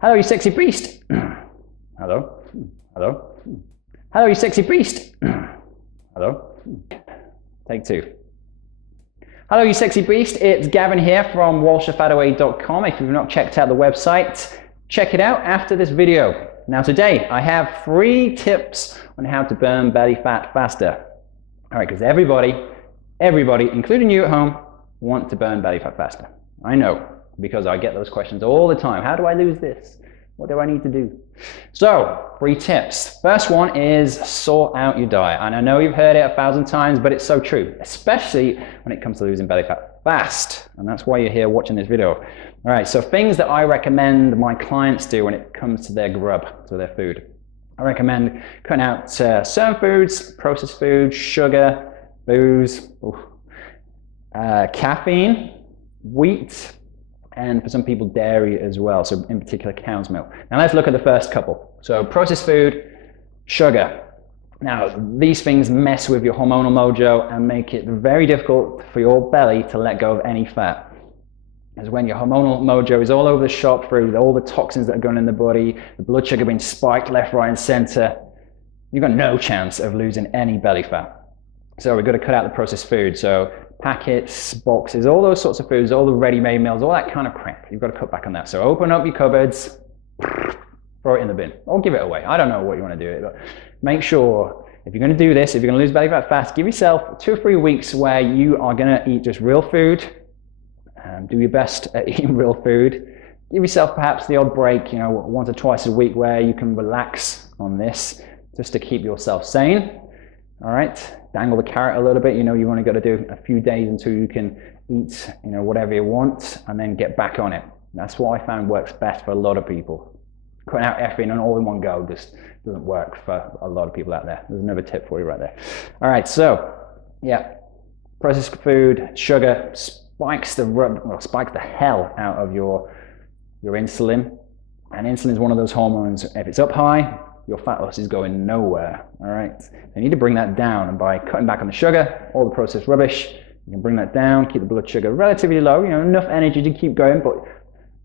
Hello, you sexy beast. Hello? Hello? Hello, you sexy beast. Hello? Take two. Hello, you sexy beast. It's Gavin here from walshthefataway.com. If you've not checked out the website, check it out after this video. Now today, I have 3 tips on how to burn belly fat faster. All right, because everybody, including you at home, want to burn belly fat faster. I know, because I get those questions all the time. How do I lose this? What do I need to do? So, 3 tips. First one is sort out your diet. And I know you've heard it 1,000 times, but it's so true, especially when it comes to losing belly fat fast. And that's why you're here watching this video. All right, so things that I recommend my clients do when it comes to their grub, to their food. I recommend cutting out certain foods, processed foods, sugar, booze, caffeine, wheat, and for some people dairy as well, so in particular cow's milk. Now let's look at the first couple. So processed food, sugar. Now these things mess with your hormonal mojo and make it very difficult for your belly to let go of any fat. Because when your hormonal mojo is all over the shop through all the toxins that are going in the body, the blood sugar being spiked left, right and center, you've got no chance of losing any belly fat. So we've got to cut out the processed food. So packets, boxes, all those sorts of foods, all the ready-made meals, all that kind of crap. You've got to cut back on that. So open up your cupboards, throw it in the bin, or give it away. I don't know what you want to do, but make sure if you're going to do this, if you're going to lose belly fat fast, give yourself 2 or 3 weeks where you are going to eat just real food. Do your best at eating real food. Give yourself perhaps the odd break, once or twice a week where you can relax on this just to keep yourself sane. All right, dangle the carrot a little bit. You've only got to do a few days until you can eat, whatever you want, and then get back on it. That's what I found works best for a lot of people. Cutting out effing and all in one go just doesn't work for a lot of people out there. There's another tip for you right there. All right, so yeah, processed food, sugar spikes the hell out of your insulin, and insulin is one of those hormones. If it's up high, your fat loss is going nowhere. All right, you need to bring that down, and by cutting back on the sugar, all the processed rubbish, you can bring that down, keep the blood sugar relatively low, enough energy to keep going, but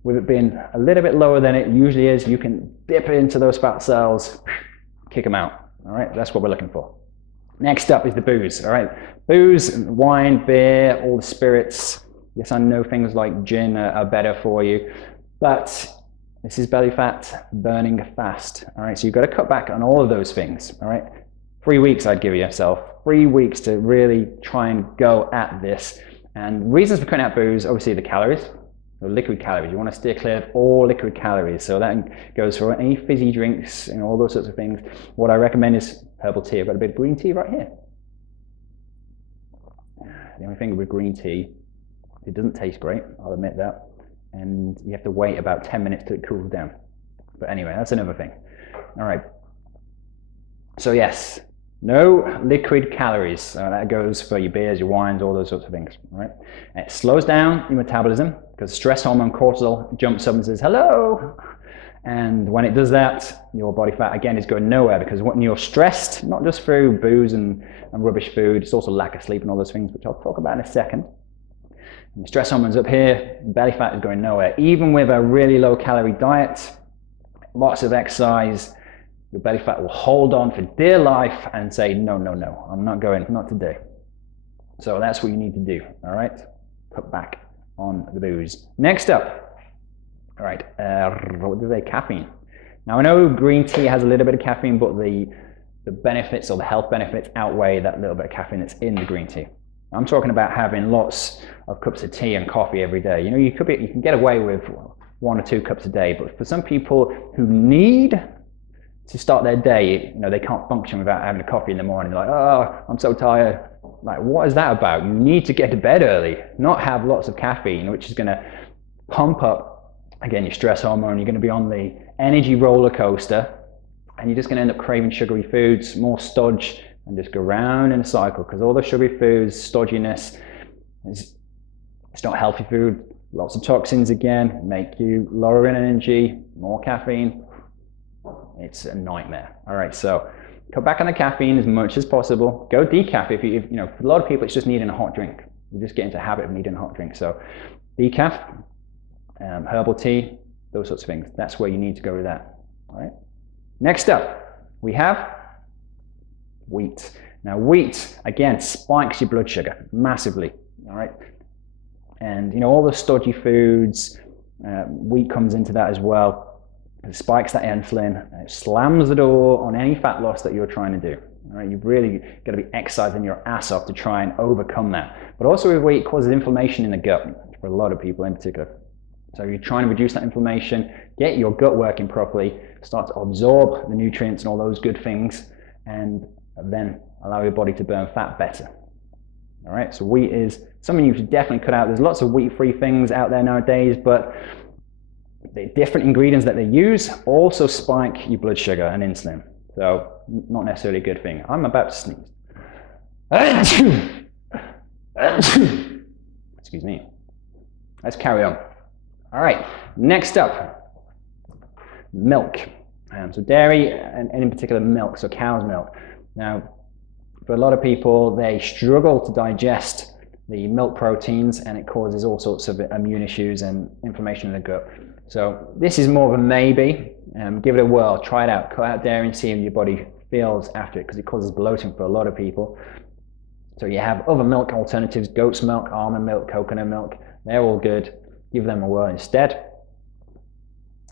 with it being a little bit lower than it usually is, you can dip into those fat cells, kick them out. All right, that's what we're looking for. Next up is the booze. All right, booze, wine, beer, all the spirits. Yes, I know things like gin are better for you, but this is belly fat burning fast. All right, so you've got to cut back on all of those things. All right, 3 weeks I'd give yourself, 3 weeks to really try and go at this. And reasons for cutting out booze, obviously the calories, the liquid calories. You want to steer clear of all liquid calories. So that goes for any fizzy drinks and all those sorts of things. What I recommend is herbal tea. I've got a bit of green tea right here. The only thing with green tea, it doesn't taste great, I'll admit that. And you have to wait about 10 minutes till it cools down. But anyway, that's another thing. All right. So yes, no liquid calories. That goes for your beers, your wines, all those sorts of things. All right. And it slows down your metabolism because stress hormone cortisol jumps up and says, hello. And when it does that, your body fat, again, is going nowhere, because when you're stressed, not just through booze and rubbish food, it's also lack of sleep and all those things, which I'll talk about in a second. And the stress hormones up here, belly fat is going nowhere. Even with a really low calorie diet, lots of exercise, your belly fat will hold on for dear life and say, no, I'm not going, not today. So that's what you need to do, all right? Cut back on the booze. Next up, all right, what do they, caffeine. Now I know green tea has a little bit of caffeine, but the benefits or the health benefits outweigh that little bit of caffeine that's in the green tea. I'm talking about having lots of cups of tea and coffee every day. You can get away with 1 or 2 cups a day, but for some people who need to start their day, they can't function without having a coffee in the morning. They're like, oh, I'm so tired. Like, what is that about? You need to get to bed early, not have lots of caffeine, which is going to pump up, again, your stress hormone. You're going to be on the energy roller coaster, and you're just going to end up craving sugary foods, more stodge, and just go round in a cycle, because all the sugary foods, stodginess, it's not healthy food. Lots of toxins again, make you lower in energy, more caffeine. It's a nightmare. All right, so cut back on the caffeine as much as possible. Go decaf if for a lot of people it's just needing a hot drink. You just get into the habit of needing a hot drink. So decaf, herbal tea, those sorts of things. That's where you need to go with that. All right. Next up, we have wheat. Now wheat, again, spikes your blood sugar massively. All right. And you know, all the stodgy foods, wheat comes into that as well. It spikes that insulin, and it slams the door on any fat loss that you're trying to do. All right, you've really got to be exercising your ass off to try and overcome that. But also with wheat, it causes inflammation in the gut for a lot of people in particular. So you're trying to reduce that inflammation, get your gut working properly, start to absorb the nutrients and all those good things, and then allow your body to burn fat better. All right, so wheat is something you should definitely cut out. There's lots of wheat-free things out there nowadays, but the different ingredients that they use also spike your blood sugar and insulin. So not necessarily a good thing. I'm about to sneeze. Excuse me. Let's carry on. All right, next up, milk. So dairy, and in particular milk, so cow's milk. Now, for a lot of people, they struggle to digest the milk proteins, and it causes all sorts of immune issues and inflammation in the gut. So this is more of a maybe. Give it a whirl, try it out, cut out dairy and see how your body feels after it, because it causes bloating for a lot of people. So you have other milk alternatives, goat's milk, almond milk, coconut milk, they're all good. Give them a whirl instead.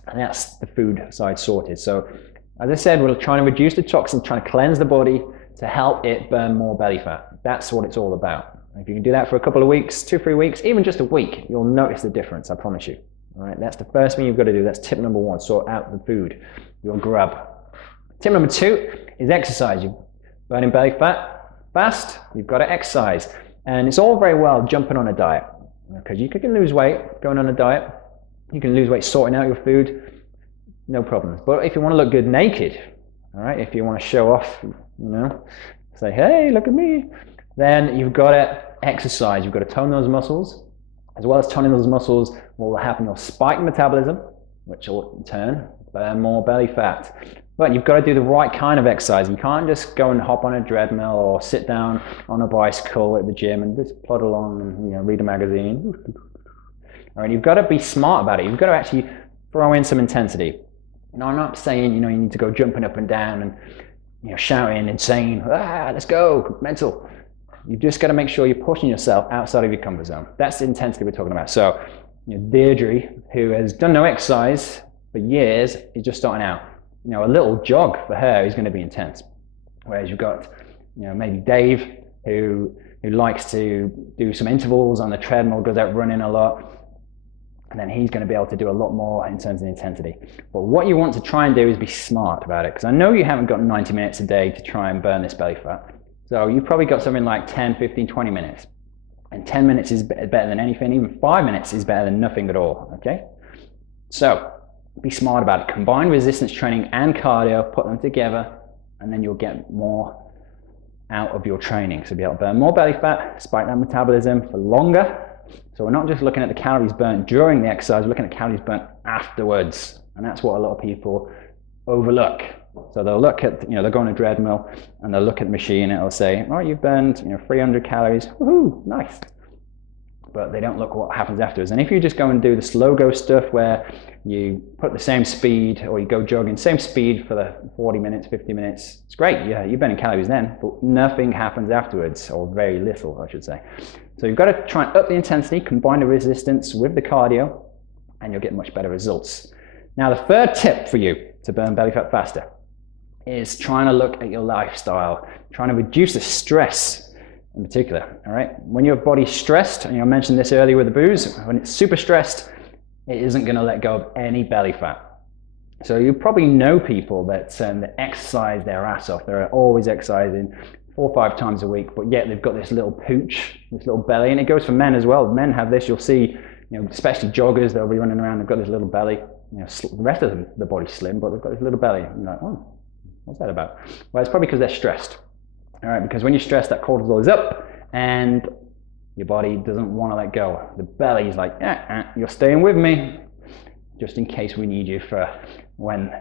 And that's the food side sorted. So as I said, we're trying to reduce the toxins, trying to cleanse the body to help it burn more belly fat. That's what it's all about. If you can do that for a couple of weeks, 2-3 weeks, even just a week, you'll notice the difference, I promise you. All right, that's the first thing you've got to do. That's tip number 1, sort out the food, your grub. Tip number 2 is exercise. You're burning belly fat fast, you've got to exercise. And it's all very well jumping on a diet, because you can lose weight going on a diet. You can lose weight sorting out your food, no problems. But if you want to look good naked, all right, if you want to show off, you know, say, hey, look at me, then you've got to exercise. You've got to tone those muscles. As well as toning those muscles, what will happen? You'll spike metabolism, which will in turn burn more belly fat. But you've got to do the right kind of exercise. You can't just go and hop on a treadmill or sit down on a bicycle at the gym and just plod along and read a magazine. All right, you've got to be smart about it. You've got to actually throw in some intensity. Now, I'm not saying you need to go jumping up and down and shouting and saying, let's go, mental. You've just got to make sure you're pushing yourself outside of your comfort zone. That's the intensity we're talking about. So, Deirdre, who has done no exercise for years, is just starting out. A little jog for her is going to be intense. Whereas you've got, maybe Dave, who likes to do some intervals on the treadmill, goes out running a lot, and then he's going to be able to do a lot more in terms of intensity. But what you want to try and do is be smart about it, because I know you haven't got 90 minutes a day to try and burn this belly fat. So you've probably got something like 10, 15, 20 minutes. And 10 minutes is better than anything. Even 5 minutes is better than nothing at all, okay? So be smart about it. Combine resistance training and cardio, put them together, and then you'll get more out of your training. So be able to burn more belly fat, spike that metabolism for longer. So we're not just looking at the calories burnt during the exercise, we're looking at calories burnt afterwards. And that's what a lot of people overlook. So they'll look at, they'll go on a treadmill and they'll look at the machine and it'll say, oh, you've burned, 300 calories. Woohoo, nice. But they don't look what happens afterwards. And if you just go and do the slow go stuff where you put the same speed, or you go jogging, same speed for the 40 minutes, 50 minutes, it's great. Yeah, you're burning calories then, but nothing happens afterwards, or very little, I should say. So you've got to try and up the intensity, combine the resistance with the cardio, and you'll get much better results. Now, the third tip for you to burn belly fat faster is trying to look at your lifestyle, trying to reduce the stress in particular, all right? When your body's stressed, and I mentioned this earlier with the booze, when it's super stressed, it isn't gonna let go of any belly fat. So you probably know people that exercise their ass off. They're always exercising 4 or 5 times a week, but yet they've got this little pooch, this little belly, and it goes for men as well. Men have this, you'll see, especially joggers, they'll be running around, they've got this little belly. The rest of the body's slim, but they've got this little belly. And you're like, oh, what's that about? Well, it's probably because they're stressed. All right, because when you're stressed, that cortisol is up and your body doesn't want to let go. The belly is like, you're staying with me, just in case we need you for when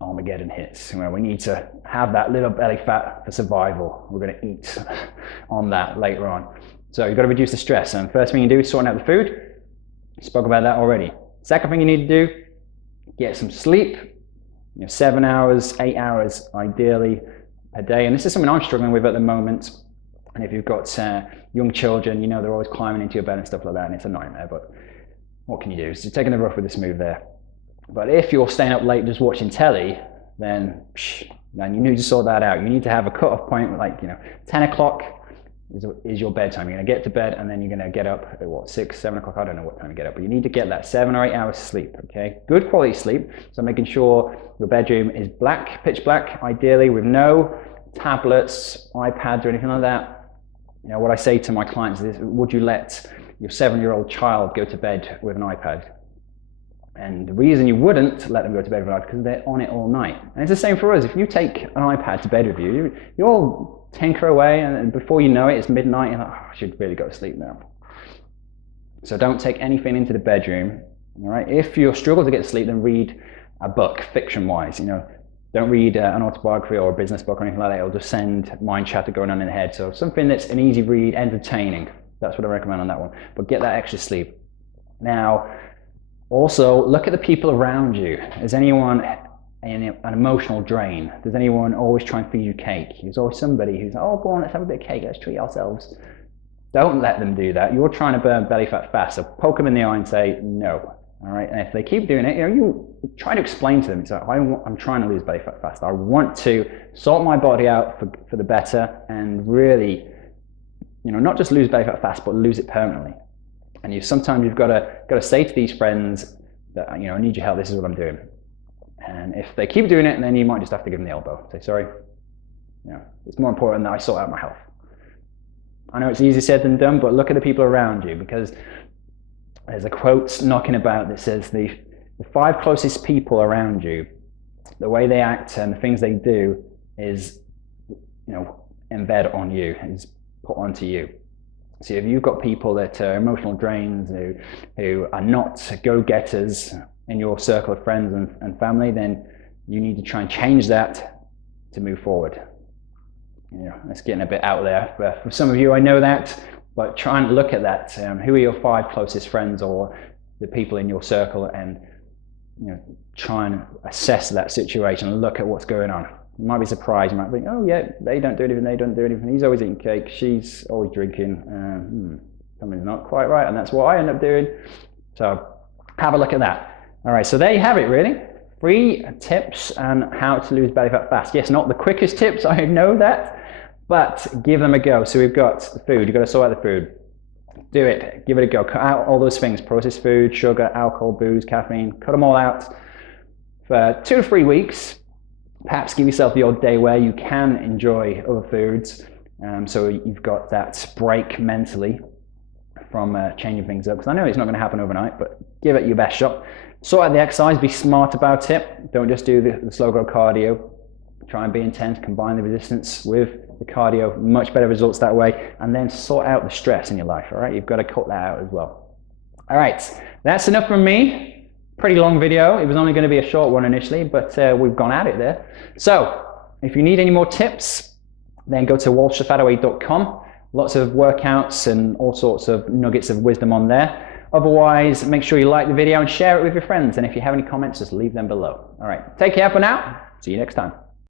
Armageddon hits, where we need to have that little belly fat for survival. We're going to eat on that later on. So you've got to reduce the stress. And first thing you do is sorting out the food. Spoke about that already. Second thing you need to do, get some sleep. 7 hours, 8 hours ideally a day. And this is something I'm struggling with at the moment. And if you've got young children, they're always climbing into your bed and stuff like that, and it's a nightmare. But what can you do? So you're taking the rough with the smooth there. But if you're staying up late just watching telly, then you need to sort that out. You need to have a cut-off point, like 10 o'clock is your bedtime. You're going to get to bed, and then you're going to get up at 6, 7 o'clock. I don't know what time you get up, but you need to get that 7 or 8 hours sleep. Okay, good quality sleep. So making sure your bedroom is black, pitch black, ideally with no tablets, iPads, or anything like that. What I say to my clients is, would you let your 7-year-old child go to bed with an iPad? And the reason you wouldn't let them go to bed with an iPad is because they're on it all night. And it's the same for us. If you take an iPad to bed with you, you all tinker away, and before you know it, it's midnight, and you're like, I should really go to sleep now. So don't take anything into the bedroom. All right. If you struggle to get to sleep, then read a book, fiction-wise. Don't read an autobiography or a business book or anything like that. It'll just send mind chatter going on in the head. So something that's an easy read, entertaining. That's what I recommend on that one. But get that extra sleep. Now, also look at the people around you. Is anyone an emotional drain? Does anyone always try and feed you cake? There's always somebody who's like, oh, go on, let's have a bit of cake, let's treat ourselves. Don't let them do that. You're trying to burn belly fat fast. So poke them in the eye and say no. All right, and if they keep doing it, you try to explain to them. It's like, I'm trying to lose belly fat fast. I want to sort my body out for the better, and really, not just lose belly fat fast, but lose it permanently. And sometimes you've got to say to these friends that I need your help. This is what I'm doing. And if they keep doing it, then you might just have to give them the elbow. Say sorry. It's more important that I sort out my health. I know it's easier said than done, but look at the people around you, because there's a quote knocking about that says the 5 closest people around you, the way they act and the things they do is, embed on you, is put onto you. So if you've got people that are emotional drains, who are not go-getters in your circle of friends and family, then you need to try and change that to move forward. It's getting a bit out there. But for some of you, I know that. But try and look at that. Who are your 5 closest friends or the people in your circle, and try and assess that situation and look at what's going on. You might be surprised. You might think, oh yeah, they don't do anything. He's always eating cake. She's always drinking. Something's not quite right, and that's what I end up doing. So have a look at that. All right, so there you have it, really. 3 tips on how to lose belly fat fast. Yes, not the quickest tips, I know that. But give them a go. So we've got the food. You've got to sort out the food. Do it. Give it a go. Cut out all those things. Processed food, sugar, alcohol, booze, caffeine. Cut them all out for 2 to 3 weeks. Perhaps give yourself the odd day where you can enjoy other foods. So you've got that break mentally from changing things up. Because I know it's not going to happen overnight, but give it your best shot. Sort out the exercise. Be smart about it. Don't just do the slow go cardio. Try and be intense. Combine the resistance with the cardio, much better results that way, and then sort out the stress in your life. All right, you've got to cut that out as well. All right, that's enough from me. Pretty long video. It was only going to be a short one initially, but we've gone at it there. So if you need any more tips, then go to walshthefataway.com. Lots of workouts and all sorts of nuggets of wisdom on there. Otherwise, make sure you like the video and share it with your friends. And if you have any comments, just leave them below. All right, take care for now. See you next time.